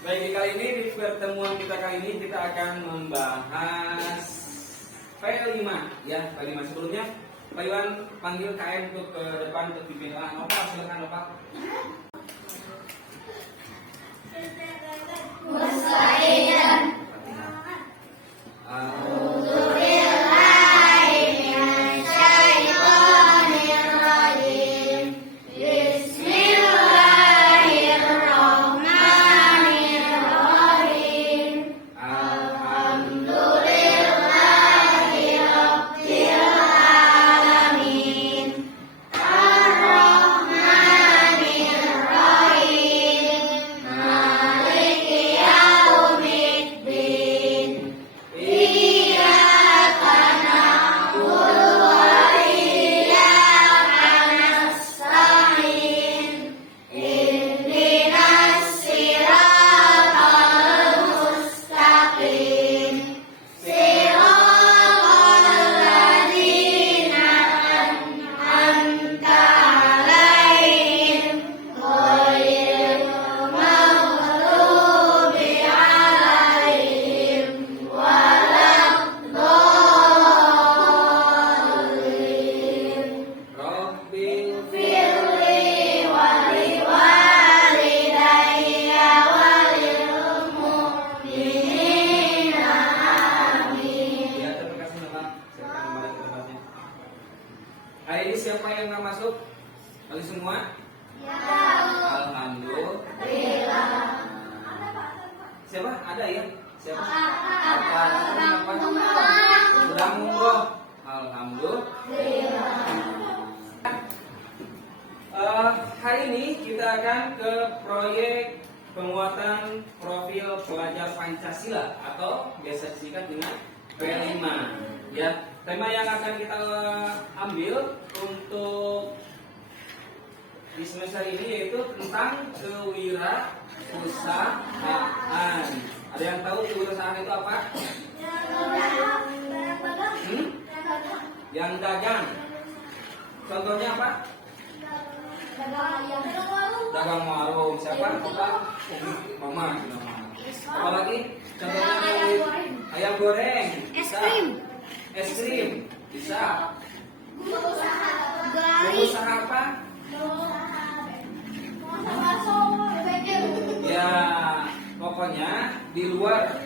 Baik, di kali ini di pertemuan kita kali ini kita akan membahas file 5 ya, file 5 sebelumnya Pak Iwan panggil KM untuk ke depan untuk pimpin. Nova, silakan Nova. Hari ini siapa yang nggak masuk? Kalian semua? Ya. Alhamdulillah. Siapa? Ada ya? Siapa? Apa? Sudah monggo. Alhamdulillah. Hari ini kita akan ke proyek penguatan profil pelajar Pancasila atau biasa disingkat dengan P5 ya. Tema yang akan kita ambil untuk di semester ini yaitu tentang kewirausahaan. Ada yang tahu kewirausahaan itu apa? Yang dagang. Contohnya apa? Dagang warung. Siapa? Bapak? Mama. Apa lagi? Contohnya ayam goreng. Es krim bisa. Berusaha apa? Ya, pokoknya di luar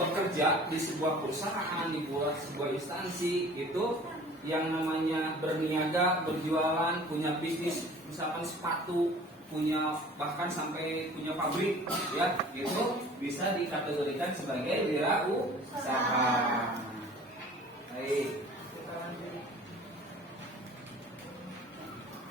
bekerja di sebuah perusahaan, di sebuah instansi itu yang namanya berniaga, berjualan, punya bisnis, misalkan sepatu, punya bahkan sampai punya pabrik, ya itu bisa dikategorikan sebagai wirausaha. Baik.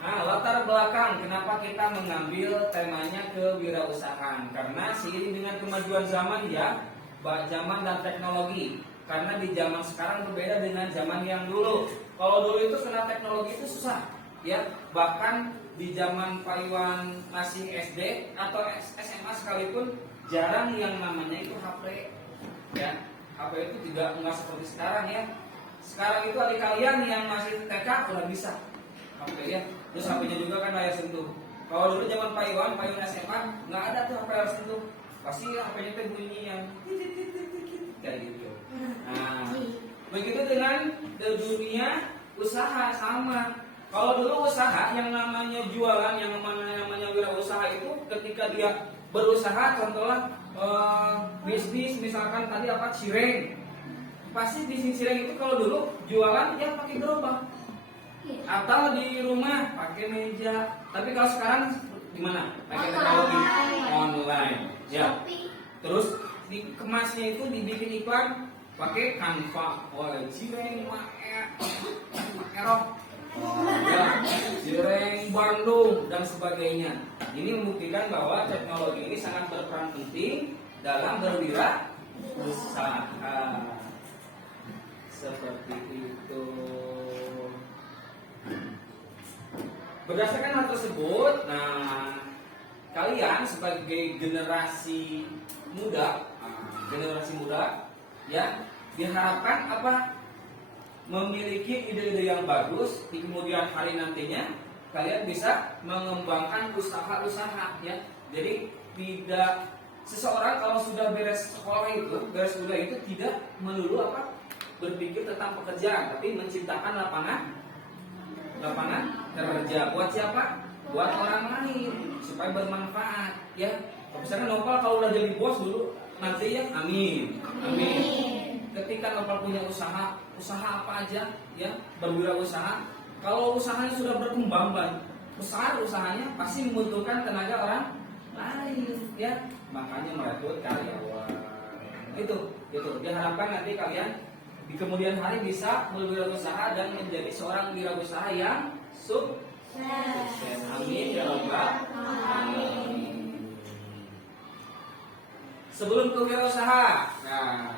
Nah, latar belakang kenapa kita mengambil temanya kewirausahaan? Karena seiring dengan kemajuan zaman ya, zaman dan teknologi. Karena di zaman sekarang berbeda dengan zaman yang dulu. Kalau dulu itu kena teknologi itu susah, ya. Bahkan di zaman Pak Iwan masih SD atau SMA sekalipun jarang yang namanya itu HP, ya. HP itu juga nggak seperti sekarang ya. Sekarang itu adik kalian yang masih TK udah bisa HP ya. Terus HP-nya juga kan layar sentuh. Kalau dulu zaman Pak Iwan SMA nggak ada tuh HP layar sentuh. Pasti HP-nya tuh bunyi yang kayak gitu. Nah, begitu dengan dunia usaha sama. Kalau dulu usaha yang namanya jualan, yang namanya wirausaha itu ketika dia berusaha, contohnya bisnis misalkan tadi apa cireng. Pasti bisnis cireng itu kalau dulu jualan dia pakai gerobak atau di rumah pakai meja. Tapi kalau sekarang gimana? Pakai teknologi online. Ya. Terus dikemasnya itu dibikin iklan pakai Canva. Cireng erok. Ya, cireng Bandung dan sebagainya. Ini membuktikan bahwa teknologi ini sangat berperan penting dalam berwirausaha. Seperti itu. Berdasarkan hal tersebut, nah kalian sebagai generasi muda, ya diharapkan apa? Memiliki ide-ide yang bagus di kemudian hari nantinya kalian bisa mengembangkan usaha-usaha ya. Jadi tidak seseorang kalau sudah beres sekolah itu, beres kuliah itu tidak melulu berpikir tentang pekerjaan, tapi menciptakan lapangan kerja buat siapa? Buat orang lain supaya bermanfaat, ya. Misalnya Nopal kalau udah jadi bos dulu nanti ya, amin. Ketika Nopal punya usaha apa aja, ya, berwirausaha, kalau usahanya sudah berkembang besar usahanya, pasti membutuhkan tenaga orang lain, ya. Makanya merekrut karyawan. Itu diharapkan nanti kalian di kemudian hari bisa berwirausaha dan menjadi seorang wirausaha yang sukses. Amin ya rabbal alamin. Sebelum ke wirausaha, nah,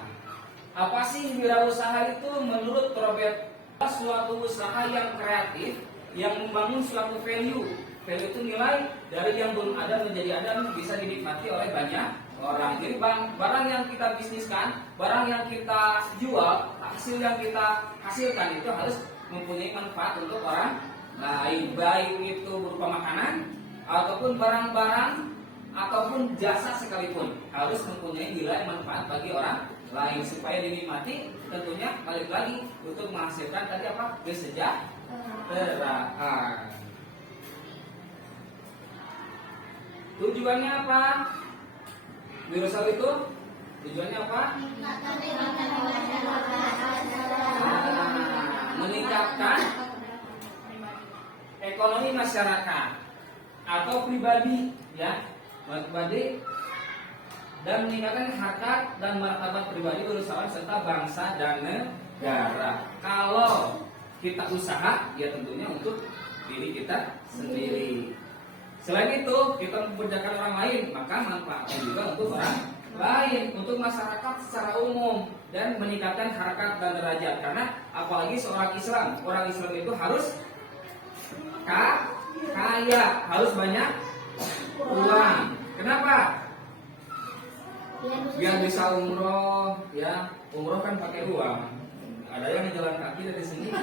apa sih wirausaha itu menurut Robert? Suatu usaha yang kreatif yang membangun suatu value. Value itu nilai dari yang belum ada menjadi ada, bisa dinikmati oleh banyak orang. Jadi barang yang kita bisniskan, barang yang kita jual, hasil yang kita hasilkan itu harus mempunyai manfaat untuk orang lain, baik itu berupa makanan ataupun barang-barang ataupun jasa sekalipun, harus mempunyai nilai manfaat bagi orang lain supaya dinikmati. Tentunya balik lagi untuk menghasilkan tadi kesejahteraan. Tujuannya apa? Wirausaha itu tujuannya apa? Meningkatkan ekonomi masyarakat atau pribadi, ya, pribadi, dan meningkatkan harkat dan martabat pribadi berusaha serta bangsa dan negara. Kalau kita usaha, ya tentunya untuk diri kita sendiri. Selain itu, kita mempekerjakan orang lain, maka manfaatnya juga untuk orang lain, untuk masyarakat secara umum, dan meningkatkan harkat dan derajat. Karena apalagi seorang Islam, orang Islam itu harus kaya, harus banyak uang. Kenapa? Biar bisa umroh, ya. Umroh kan pakai uang. Ada yang jalan kaki dari sini.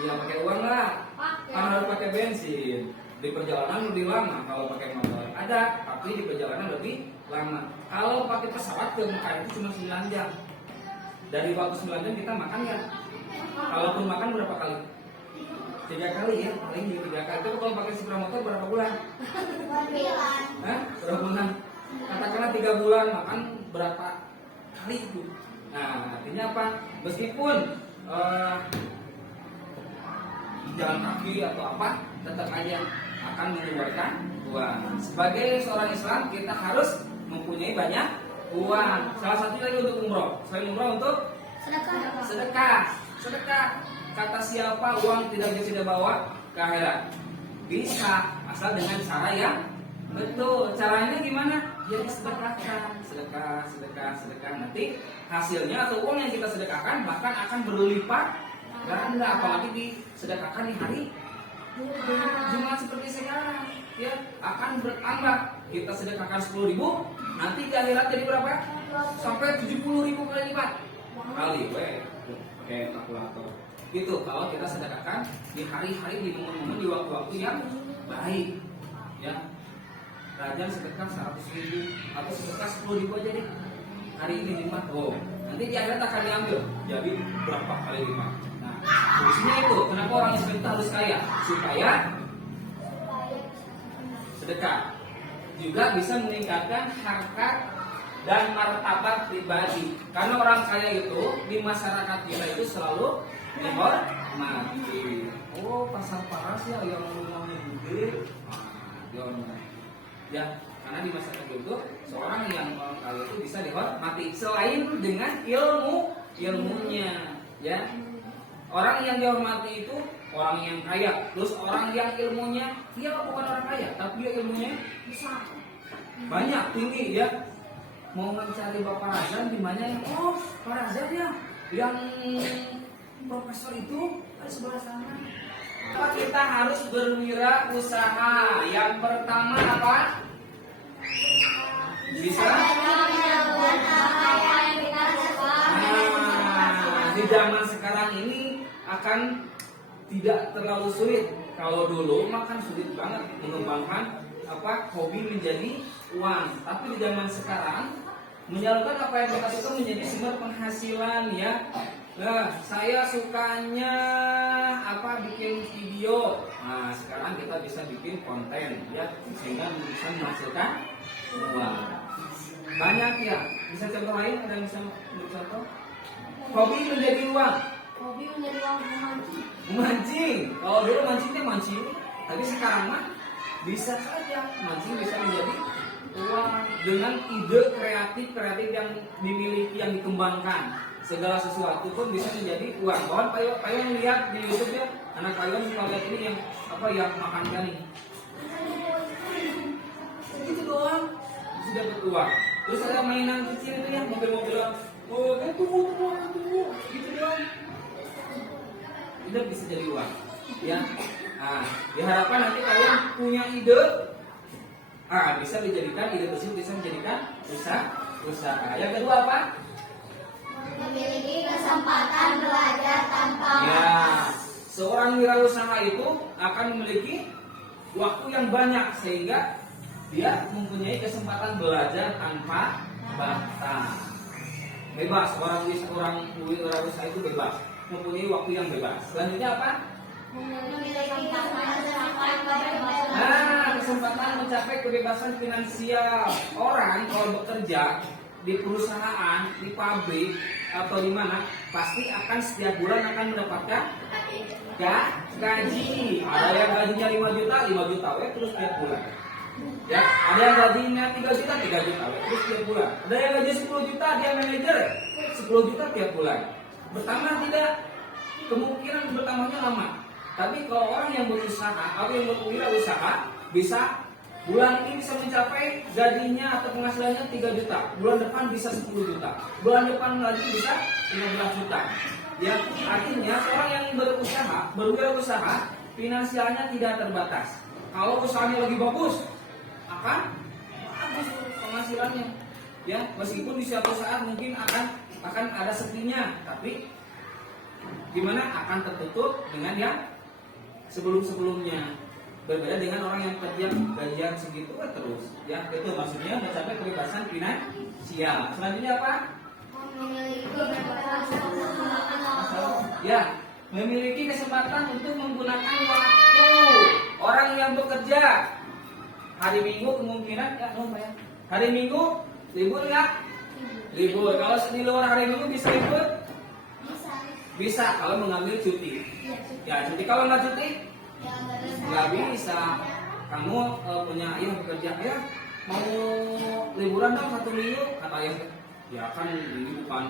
Iya, pakai uang lah. Kan harus pakai bensin. Di perjalanan lebih lama kalau pakai motor. Ada, tapi di perjalanan lebih lama. Kalau pakai pesawat ke Mekah itu cuma 9 jam. Dari waktu 9 jam kita makan ya. Kalaupun makan berapa kali? 3 kali ya, paling 3 kali. Itu kalau pakai sepeda motor berapa bulan? Berapa bulan? Katakanlah 3 bulan, makan berapa kali itu? Nah, artinya apa? Meskipun jalan kaki atau apa, tetap aja akan mengeluarkan uang. Sebagai seorang Islam, kita harus mempunyai banyak uang. Salah satu lagi untuk umroh. Selain umroh, untuk sedekah. Kata siapa uang tidak bisa dibawa ke akhirat? Bisa, asal dengan cara yang betul. Caranya gimana? Ya disedekahkan, sedekah. Nanti hasilnya atau uang yang kita sedekahkan bahkan akan berlipat ganda, apalagi disedekahkan di hari Jumat seperti sekarang, ya, akan bertambah. Kita sedekahkan 10.000, nanti di akhirat jadi berapa? Sampai 70.000 kali lipat. Kali, pakai kalkulator. Gitu kalau kita sedekahkan di hari-hari, di momen-momen, di waktu-waktu yang baik, ya. Rajin sedekah 100.000 atau sedekah 10.000 aja deh. Hari ini lipat, nanti di akhirat akan diambil jadi berapa kali lipat. Nah, fungsinya itu. Kenapa orang Islam itu harus kaya? Supaya sedekah juga bisa meningkatkan harkat dan martabat pribadi. Karena orang kaya itu di masyarakat kita itu selalu dihormati. Pasar paras ya yang rumahnya gede. Ya, karena di masyarakat itu seorang yang kaya itu bisa dihormati selain dengan ilmunya, ya. Orang yang dihormati itu orang yang kaya. Terus orang yang ilmunya, dia bukan orang kaya, tapi dia ilmunya besar, banyak, tinggi, ya. Mau mencari Bapak Razan di mana yang Pak Razan ya, yang profesor itu di sebelah sana. Kita harus berwirausaha. Yang pertama apa? Bisa? Di zaman sekarang ini akan tidak terlalu sulit. Kalau dulu makan sulit banget mengembangkan hobi menjadi uang. Tapi di zaman sekarang menyalurkan apa yang kita suka menjadi sumber penghasilan ya. Nah, saya sukanya bikin video. Nah, sekarang kita bisa bikin konten ya sehingga bisa menghasilkan uang. Banyak ya. Bisa contoh lain, ada yang bisa contoh? Hobi menjadi uang. Hobi menjadi uang memancing. Memancing. Kalau dulu mancingnya mancing, tapi sekarang mah bisa saja mancing bisa menjadi uang dengan ide kreatif yang dimiliki, yang dikembangkan. Segala sesuatu pun bisa menjadi uang. Kawan payung lihat di YouTube ya, anak payung suka lihat ini yang yang makan ikan nih. Itu doang bisa dapat uang. Terus ada mainan kecil itu yang mobil-mobilan. Oh, tunggu, gitu doang. Tidak bisa jadi uang. Ya. Nah, diharapkan nanti kalian punya ide. Bisa dijadikan ide tersebut bisa menjadikan usaha. Yang kedua apa? Memiliki kesempatan belajar tanpa seorang wirausaha itu akan memiliki waktu yang banyak sehingga dia mempunyai kesempatan belajar tanpa batas. Bebas, orang wirausaha itu bebas, mempunyai waktu yang bebas. Selanjutnya apa? Kesempatan mencapai kebebasan finansial. Orang kalau bekerja di perusahaan, di pabrik atau di mana, pasti akan setiap bulan akan mendapatkan gaji. Ada yang gajinya 5 juta terus setiap bulan. Ya, ada yang gajinya 3 juta terus setiap bulan. Ada yang gaji 10 juta, dia manajer 10 juta tiap bulan. Bertambah tidak? Kemungkinan bertambahnya lama. Tapi kalau orang yang berusaha atau yang berwirausaha bisa bulan ini bisa mencapai gajinya atau penghasilannya 3 juta, bulan depan bisa 10 juta, bulan depan lagi bisa 15 juta. Ya, artinya orang yang berwirausaha finansialnya tidak terbatas. Kalau usahanya lagi bagus, akan bagus penghasilannya. Ya, meskipun di suatu saat mungkin akan ada sepinya, tapi gimana akan tertutup dengan yang sebelum-sebelumnya. Berbeda dengan orang yang kerja gajian segitu terus. Ya, itu maksudnya mencapai kebebasan finansial. Selanjutnya apa? Memiliki kesempatan untuk menggunakan waktu. Orang yang bekerja hari Minggu kemungkinan hari Minggu libur ya? Libur. Kalau di luar hari Minggu bisa libur? Bisa kalau mengambil cuti. Ya, cuti. Kalau nggak cuti? Nggak bisa. Kamu punya ayah bekerja, ayah mau liburan dong 1 minggu, kata ayah. Ya kan ini bukan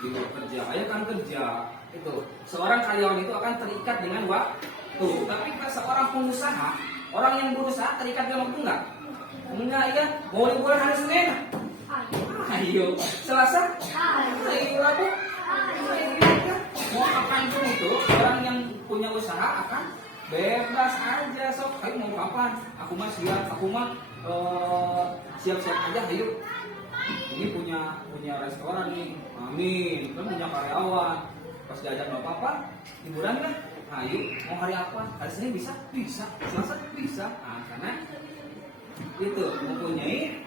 libur kerja, ayah kan kerja. Itu seorang karyawan itu akan terikat dengan waktu. Tapi seorang pengusaha, orang yang berusaha terikat dengan waktu enggak ya. Mau liburan hari Senin, ayo. Selasa, ayo Rabu, ayo. Mau kapan pun itu orang yang punya usaha akan bebas aja. Sok, ayo mau kapan? Aku mah siap-siap aja, ayo. Ini punya restoran nih, amin. Kan punya karyawan. Pas diajak sama papa, liburan kan? Ayo, mau hari apa? Hari Senin bisa? Bisa. Selasa bisa. Karena itu mempunyai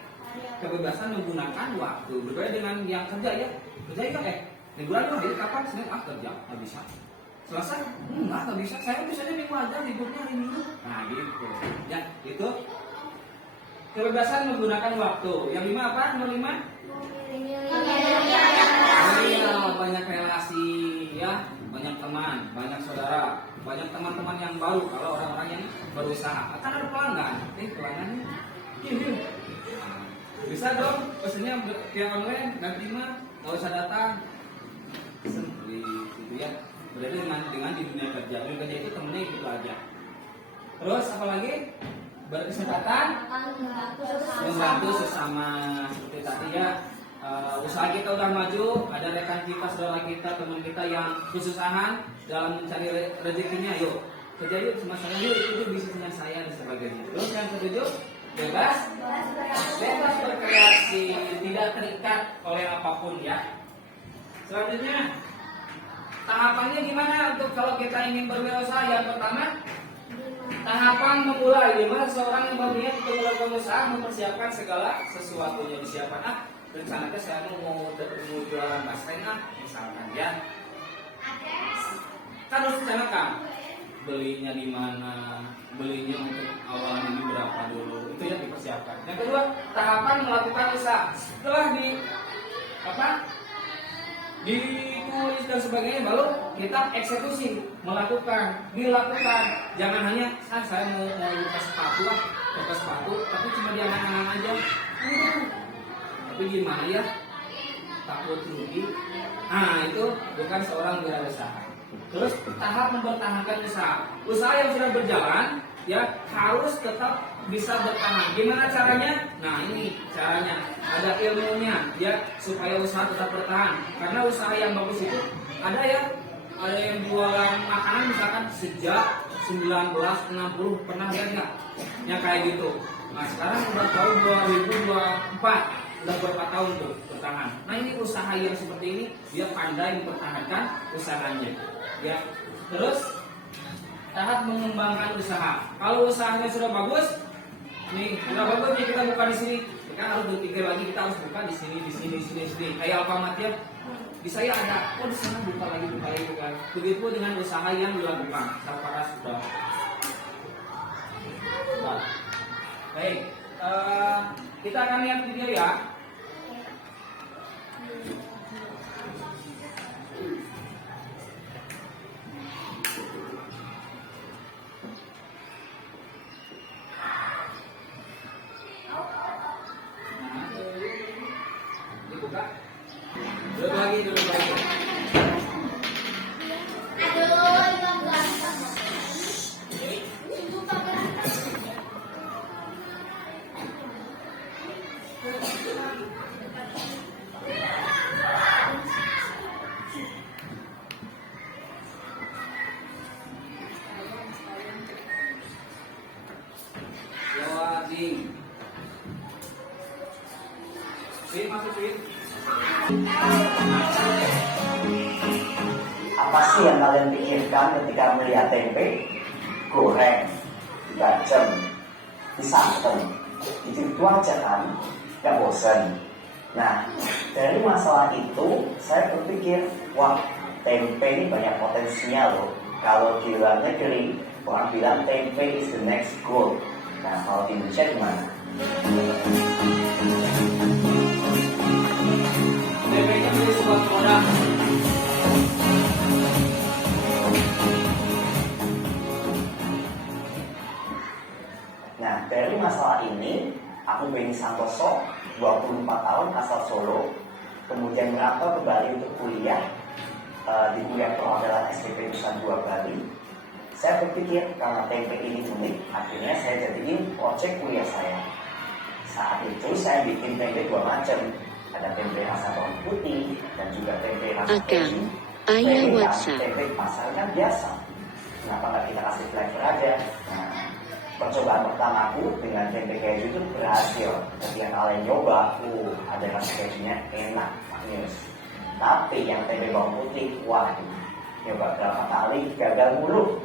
kebebasan menggunakan waktu. Berbeda dengan yang kerja ya. Kerja kan liburan tuh hari kapan? Senin kerja, nggak bisa. Selasa nggak bisa. Saya biasanya minggu aja, liburnya hari Minggu. Nah gitu. Ya itu kebebasan menggunakan waktu. Yang 5 apa? Nomor 5? Banyak relasi ya, banyak teman, banyak saudara, banyak teman-teman yang baru. Kalau orang-orang yang berusaha akan ada pelanggan. Pelanggannya gini. Bisa dong pesennya via online, nanti mah nggak usah datang. Gitu ya. Berarti dengan di dunia kerja. Dunia kerja itu temennya itu aja. Terus apalagi? Berkesempatan membantu sesama. Seperti tadi ya, usaha kita udah maju, ada rekan kita, saudara kita, teman kita yang kesusahan dalam mencari rezekinya, yuk kerja yuk sama saya, yuk itu bisnisnya saya dan sebagainya. Terus yang ketujuh, bebas berkreasi, tidak terikat oleh apapun ya. Selanjutnya, tahapannya gimana untuk kalau kita ingin berwirausaha? Yang pertama, tahapan memulai, di mana seorang yang berniat untuk melakukan usaha mempersiapkan segala sesuatunya. Disiapkan, rencananya saya mau jualan basreng, misalkan ya. Kan harus rencanakan belinya di mana, belinya untuk awal ini berapa dulu, itu yang dipersiapkan. Yang kedua, tahapan melakukan usaha. Setelah ditulis dan sebagainya, baru kita eksekusi, dilakukan. Jangan hanya saya mau buka sepatu, tapi cuma di angan-angan aja. Tapi gimana ya? Takut rugi. Nah, itu bukan seorang wirausaha. Terus tahap mempertahankan usaha yang sudah berjalan ya harus tetap bisa bertahan. Gimana caranya? Nah, ini caranya, ada ilmunya ya supaya usaha tetap bertahan. Karena usaha yang bagus itu ada yang jualan makanan misalkan sejak 1960, pernah lihat nggak? Ya kayak gitu. Nah, sekarang udah tahun 2024, udah berapa tahun tuh bertahan. Nah, ini usaha yang seperti ini dia pandai mempertahankan usahanya. Ya, terus tahap mengembangkan usaha. Kalau usahanya sudah bagus, kita buka di sini. Kita harus berpikir lagi, kita harus buka di sini. Kayak Alfamart ya, di saya ada, di sana buka lagi kan. Begitu dengan usaha yang dilakukan. Apakah sudah? Baik, kita akan lihat video ya. Duduk lagi. Masuk. Apa sih yang kalian pikirkan ketika melihat tempe goreng, bacem, disanten? Itu aja kan, gak bosan. Nah, dari masalah itu saya berpikir, wah, tempe ini banyak potensinya loh. Kalau di luar negeri, orang bilang tempe is the next gold. Nah, kalau di Indonesia gimana? Tempenya menjadi sebuah produk. Nah, dari masalah ini, aku Beni Santoso, 24 tahun, asal Solo, kemudian merantau ke Bali untuk kuliah, di kuliah perhotelan STP Nusa Dua Bali. Saya berpikir karena tempe ini unik, akhirnya saya jadiin project kuliah saya. Saat itu saya bikin tempe dua macam, ada tempe rasa bawang putih dan juga tempe rasa keju. Tempe pasar kan biasa, kenapa nggak kita kasih flavor aja? Nah, percobaan pertamaku dengan tempe keju itu berhasil. Ketika kalian nyoba, ada rasa kejunya enak, manis. Tapi yang tempe bawang putih, waduh, nyoba berapa kali gagal mulu.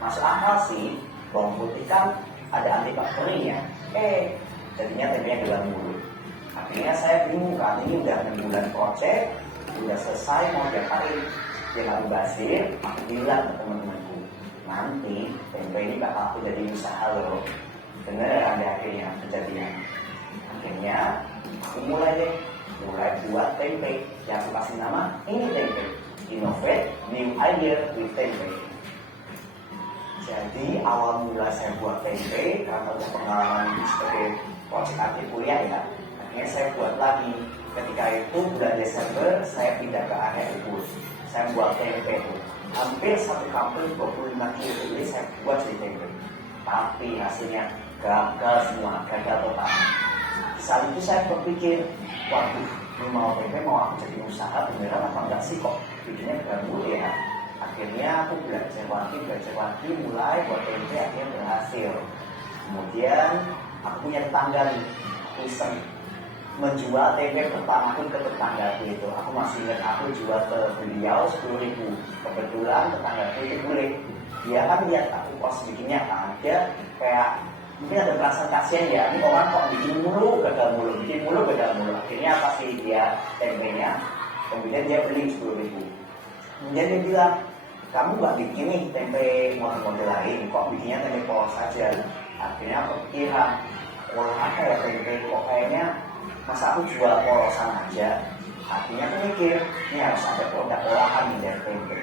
Masuk akal sih, bawang putih kan ada antibakterinya. Jadinya tempenya gagal mulu. Akhirnya saya bingung kan, ini udah 6 bulan project, udah selesai mau diapain? Dia lalu basir, aku bilang ke teman-temanku, nanti tempe ini bakal aku jadi usaha loh. Bener ada akhirnya kejadian. Akhirnya aku mulai buat tempe yang aku kasih nama ini tempe, innovate new idea with tempe. Jadi awal mula saya buat tempe karena udah pengalaman sebagai project akhir kuliah ya. Akhirnya saya buat lagi. Ketika itu bulan Desember saya pindah ke area Ubud. Saya buat tempe itu hampir satu kampung 25 kilo ini saya buat di tempe. Tapi hasilnya gagal semua, gagal total. Di saat itu saya berpikir, waduh, ini mau tempe mau aku jadi usaha beneran apa enggak sih kok bikinnya gagal mulu ya. Akhirnya aku belajar lagi, mulai buat tempe, akhirnya berhasil. Kemudian aku punya tetangga nih, aku iseng menjual tempe pertamaku ke tetangga itu. Aku masih ingat aku jual ke beliau 10.000. Kebetulan tetangga itu boleh. Dia kan lihat aku proses bikinnya kan, dia kayak mungkin ada perasaan kasihan ya, ini orang kok bikin mulu gagal mulu, bikin mulu gagal mulu. Akhirnya apa sih dia tempenya, kemudian dia beli 10.000. Kemudian dia bilang, kamu nggak bikin nih tempe model-model lain, kok bikinnya tempe polos saja. Akhirnya aku kira, wah apa ya tempe kok kayaknya masa aku jual polosan aja. Akhirnya aku mikir, ini harus ada produk olahan nih dari tempe.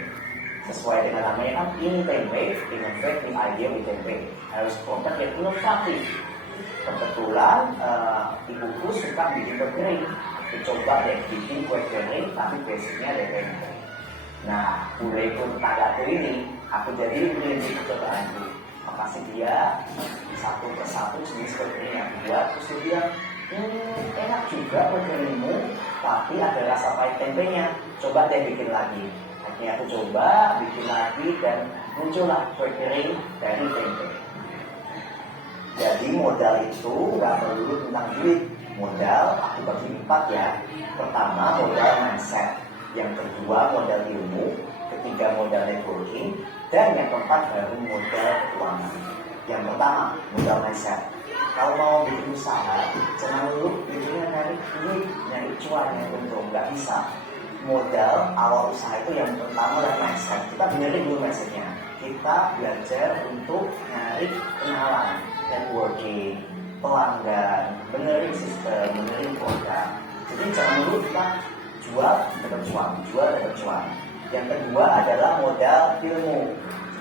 Sesuai dengan namanya kan ini tempe, innovative idea with tempe, harus produk yang inovatif. Kebetulan ibuku suka bikin kue kering, aku coba deh bikin kue kering tapi basicnya dari tempe. Nah, mulai pun tetanggaku ini, aku jadi prinsip kecocokanku. Makasih dia satu persatu jenis kue kering yang buat, terus dia bilang, enak juga kue keringmu, tapi ada rasa pahit tempenya. Coba deh bikin lagi. Akhirnya aku coba bikin lagi dan muncullah kue kering dari tempe. Jadi modal itu nggak perlu tentang duit. Modal aku bagi 4 ya. Pertama modal mindset, yang kedua modal ilmu, ketiga modal networking, dan yang keempat baru modal keuangan. Yang pertama modal mindset. Kalau mau bikin usaha, jangan dulu bikinnya nyari duit, nyari cuan yang untung, nggak bisa. Modal awal usaha itu yang pertama adalah mindset. Kita benerin dulu mindsetnya. Kita belajar untuk nyari kenalan, networking, pelanggan, benerin sistem, benerin produk. Jadi jangan dulu kita jual dapat cuan, jual dapat cuan. Yang kedua adalah modal ilmu.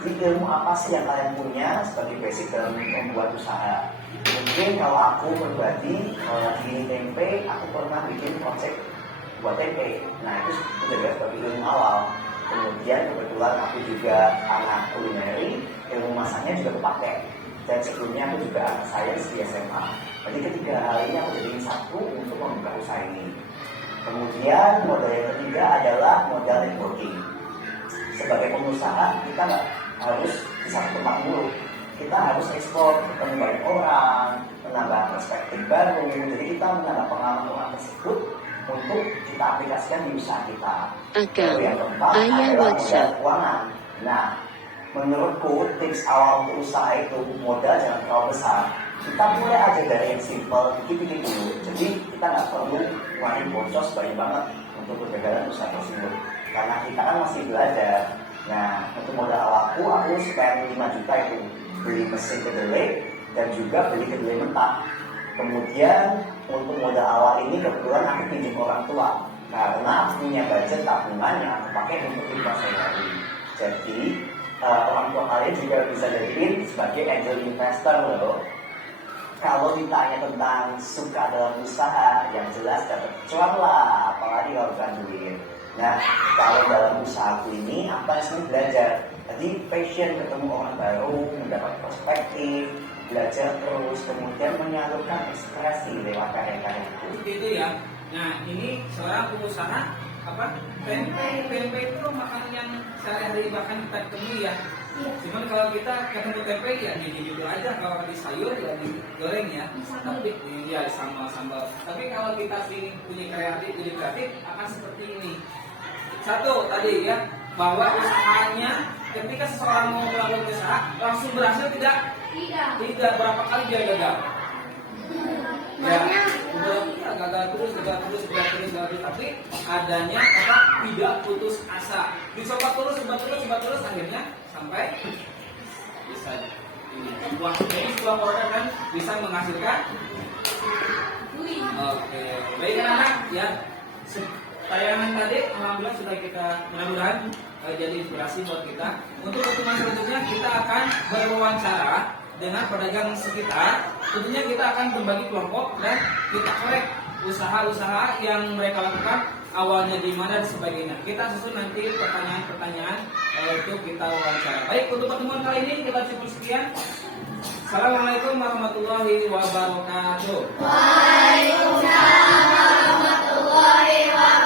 Jadi ilmu apa sih yang kalian punya sebagai basic dalam membuat usaha? Mungkin kalau aku pribadi, kalau lagi ini tempe, aku pernah bikin konsep buat tempe. Nah itu sudah sebagai ilmu awal. Kemudian kebetulan aku juga anak kulineri, ilmu masaknya juga kepake. Dan sebelumnya aku juga anak sains di SMA. Jadi ketiga hal ini aku jadiin satu untuk membuka usaha ini. Kemudian modal yang ketiga adalah modal networking. Sebagai pengusaha kita nggak harus di satu tempat dulu. Kita harus ekspor, ketemu banyak orang, menambah perspektif baru. Jadi kita menambah pengalaman orang tersebut untuk kita aplikasikan di usaha kita. Lalu yang keempat adalah modal keuangan. Nah, menurutku tips awal untuk usaha itu modal jangan terlalu besar. Kita mulai aja dari yang simple, dikit-dikit dulu. Jadi kita nggak perlu ngeluarin boncos banyak banget untuk kegagalan usaha tersebut. Karena kita kan masih belajar. Nah, untuk modal awalku, aku spend 5 juta itu beli mesin kedelai dan juga beli kedelai mentah. Kemudian untuk modal awal ini kebetulan aku pinjam orang tua karena punya budget tabungan yang aku pakai untuk investasi. Jadi orang tua kalian juga bisa jadiin sebagai angel investor loh. Kalau ditanya tentang suka dalam usaha, yang jelas dapat cuan lah, apalagi kalau bukan duit. Nah, kalau dalam usahaku ini, apa yang sering belajar? Jadi passion, ketemu orang baru, mendapat perspektif, belajar terus, kemudian menyalurkan ekspresi lewat karya-karya itu. Itu ya. Nah, ini seorang pengusaha tempe itu makanan yang sehari-hari bahkan kita temui ya. Cuman kalau kita ketemu tempe ya digigit aja, kalau di sayur ya digoreng ya. Tapi ya sambal. Tapi kalau kita sih punya kreatif akan seperti ini. Satu tadi ya, bahwa usahanya ketika seseorang mau melakukan usaha langsung berhasil tidak berapa kali dia gagal. Ya, gagal terus, tapi adanya tidak putus asa. Dicoba terus, akhirnya sampai bisa ini. Jadi sebuah produk kan bisa menghasilkan. Oke, baik anak ya. Tayangan tadi alhamdulillah sudah kita mudah-mudahan jadi inspirasi buat kita. Untuk pertemuan selanjutnya kita akan berwawancara dengan pedagang sekitar. Tentunya kita akan berbagi kelompok dan kita korek usaha-usaha yang mereka lakukan awalnya di mana dan sebagainya. Kita susun nanti pertanyaan-pertanyaan untuk kita wawancara. Baik, untuk pertemuan kali ini kita cukup sekian. Assalamualaikum warahmatullahi wabarakatuh. Waalaikumsalam warahmatullahi wabarakatuh.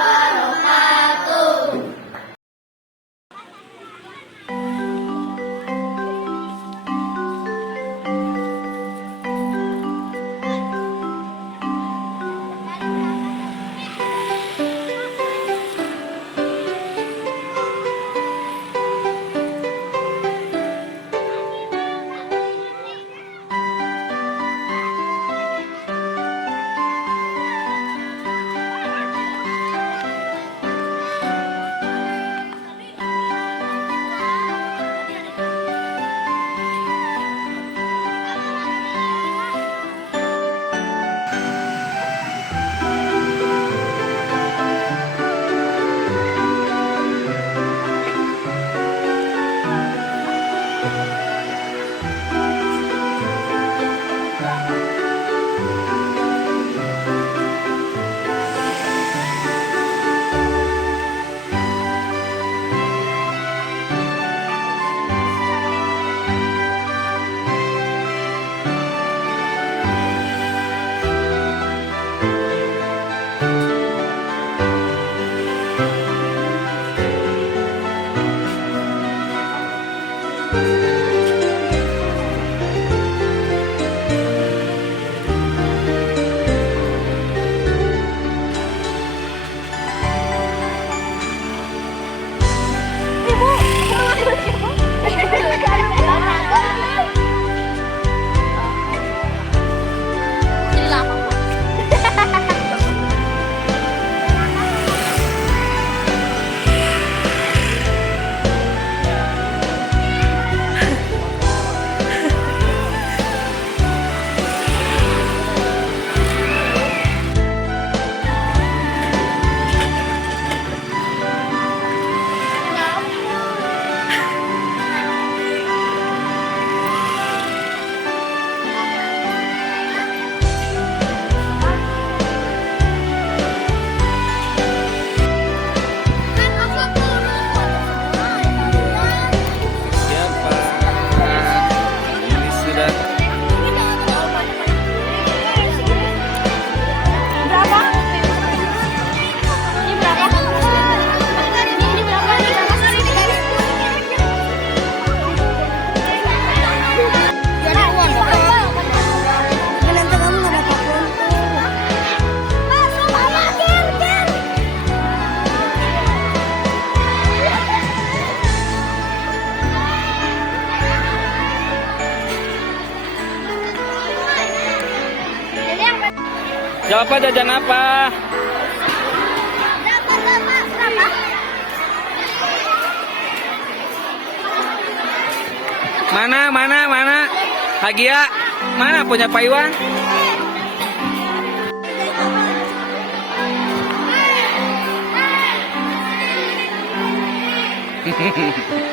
Jawab apa, jajan apa? Berapa? Mana? Hagia, mana punya Pak Iwan? Hehehe.